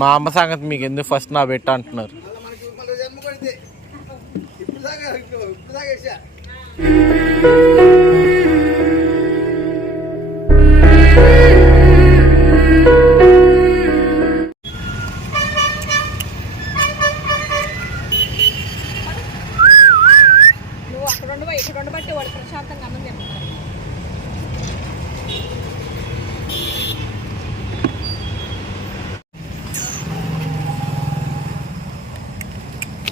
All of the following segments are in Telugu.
మా అమ్మ సంగతి మీకు ఎందుకు ఫస్ట్ నా పెట్ట అంటున్నారు.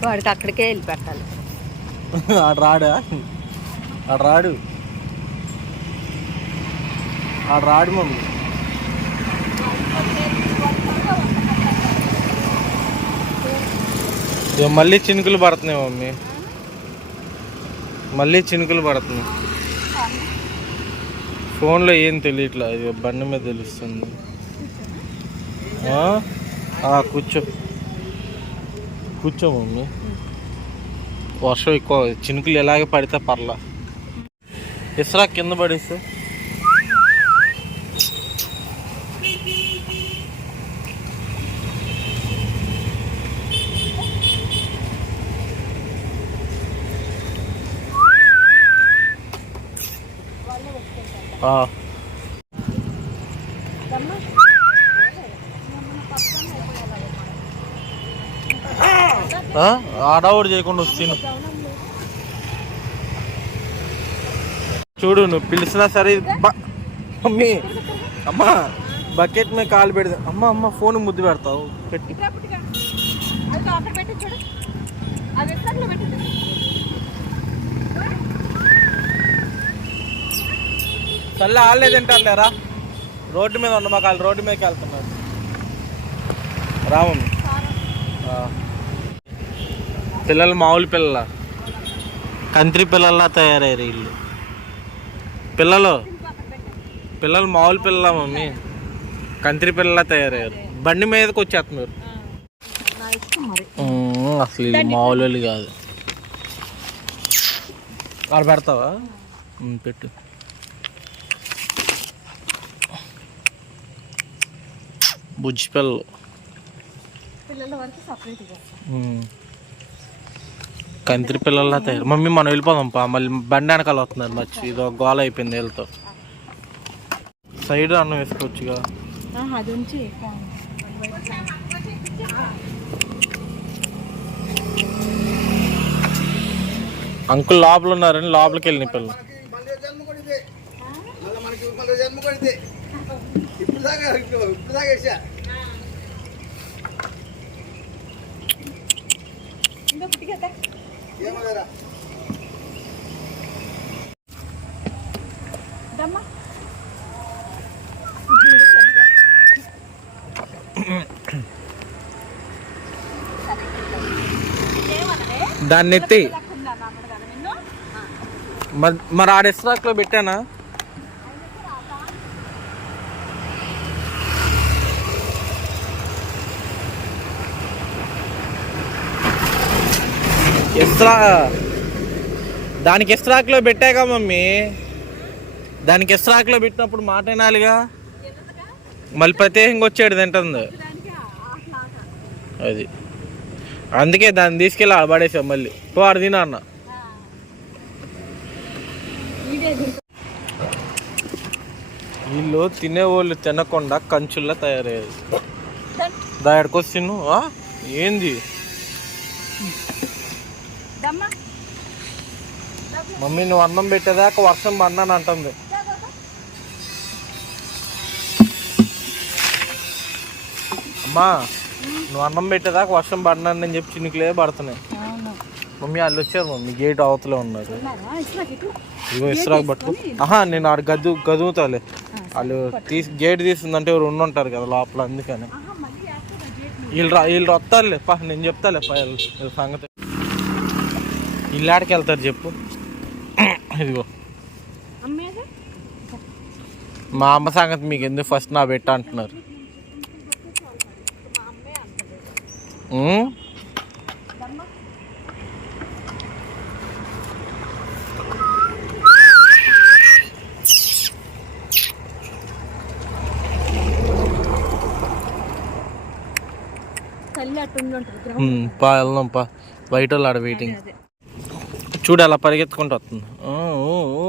వాడికి అక్కడికే వెళ్ళి పెట్టాలి. ఆడు రాడా? ఆడు రాడు మమ్మీ. మళ్ళీ చినుకులు పడుతున్నాయి మమ్మీ, మళ్ళీ చినుకులు పడుతున్నాయి. ఫోన్లో ఏం తెలియట్లా, ఇది బండి మీద తెలుస్తుంది. కూర్చో మమ్మీ. వర్షం ఎక్కువ, చినుకులు ఎలాగే పడితే పర్లా. ఇస్రా కింద పడేస్తే ఆడవాడు చేయకుండా వస్తాను. చూడు నువ్వు పిలిచినా సరే. మమ్మీ అమ్మా బకెట్ మీద కాలు పెడతా. అమ్మ ఫోన్ ముద్దు పెడతావు పెట్టి. చల్ల ఆడలేదంటారులేరా. రోడ్డు మీద ఉన్న మాకు వాళ్ళు రోడ్డు మీదకి వెళ్తున్నారు. రామమ్మ పిల్లలు మామూలు పిల్లల కంత్రి పిల్లల్లా తయారయ్యారు వీళ్ళు. పిల్లలు మామూలు పిల్లల మమ్మీ, కంత్రి పిల్లలా తయారయ్యారు. బండి మీదకి వచ్చేస్తున్నారు. అసలు ఇది మామూలు కాదు. వాళ్ళు పెడతావా? పెట్టు. బుజ్జి పిల్లలు కంత్రి పిల్లల్లా తయారు. మమ్మీ మనం వెళ్ళిపోదాం పా, మళ్ళీ బండి వెనకాల వస్తున్నారు. మర్చి ఇదో గోల అయిపోయింది వీళ్ళతో. సైడ్ అన్నం వేసుకోవచ్చుగా. అంకుల్ లోపల ఉన్నారని లోపలికి వెళ్ళిన పిల్లలు. దాన్ని ఎత్తి మరి ఆ రెస్టారెంట్ లో పెట్టానా? దానికి ఎస్ట్రాక్లో పెట్టాగా మమ్మీ. దానికి ఎస్ట్రాక్లో పెట్టినప్పుడు మాట వినాలిగా. మళ్ళీ ప్రత్యేకంగా వచ్చాడు తింటుంది అది. అందుకే దాన్ని తీసుకెళ్ళి ఆడబడేసాం. మళ్ళీ ఆడ తినా అన్న. వీళ్ళు తినేవాళ్ళు తినకుండా కంచుల్లో తయారయ్యేది. దాడికొచ్చి తిను. ఏంది మమ్మీ నువ్వు అన్నం పెట్టేదాకా వర్షం పడినాను అంటుంది. అమ్మా నువ్వు అన్నం పెట్టేదాకా వర్షం పడినాను అని చెప్పి చినుకులే పడుతున్నాయి. మమ్మీ వాళ్ళు వచ్చారు మమ్మీ, గేట్ అవతలే ఉన్నారు. ఇగో ఇస్రాకు పట్టుకో. నేను ఆడ గదువుతాలే. వాళ్ళు గేట్ తీసిందంటే ఎవరు ఉండుంటారు కదా లోపల, అందుకని వీళ్ళు వస్తారులే. నేను చెప్తాలే వీళ్ళ సంగతి. వీళ్ళు ఆడికి వెళ్తారు చెప్పు. ఇదిగో మా అమ్మ సంగతి మీకు ఎందుకు ఫస్ట్ నా పెట్ట అంటున్నారు. పా వెళ్దాం పా, బయట వాళ్ళు ఆడ వెయిటింగ్. చూడు అలా పరిగెత్తుకుంటూ వస్తుంది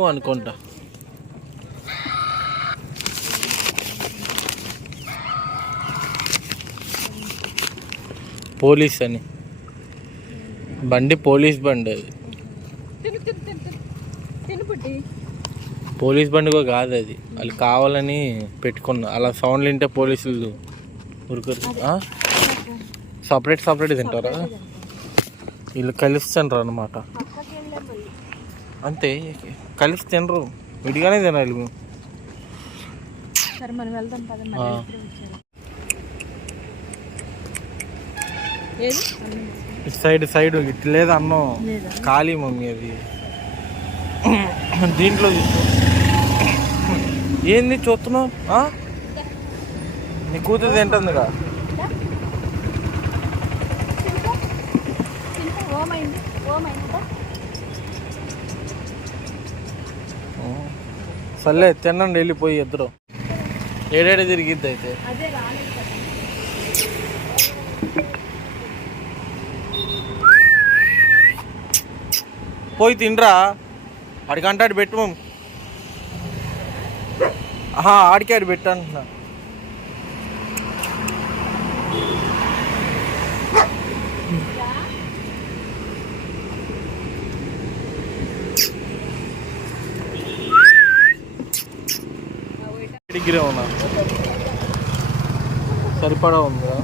అనుకుంటా. పోలీస్ అని బండి, పోలీస్ బండి అది. పోలీస్ బండి కూడా కాదు అది, వాళ్ళు కావాలని పెట్టుకున్నా. అలా సౌండ్లు వింటే పోలీసులు ఉరుకురు. సపరేట్ తింటారా వీళ్ళు? కలిసి తినరు అనమాట. అంతే, కలిసి తినరు, విడిగానే తినాలి. సైడ్ ఇటు లేదు అన్నం, ఖాళీ మమ్మీ అది. దీంట్లో ఏంది చూస్తున్నావు? నీ కూతురు తింటుందిగా. సర్లే తినండి వెళ్ళిపోయి ఇద్దరు. ఏడేడే తిరిగిద్ది అయితే. పోయి తినరా, ఆడికంటాడు పెట్టు మమ్మీ. ఆడికి ఆడి పెట్టు అంటున్నా. డిగ్రీ ఉన్నా సరిపడా ఉందా?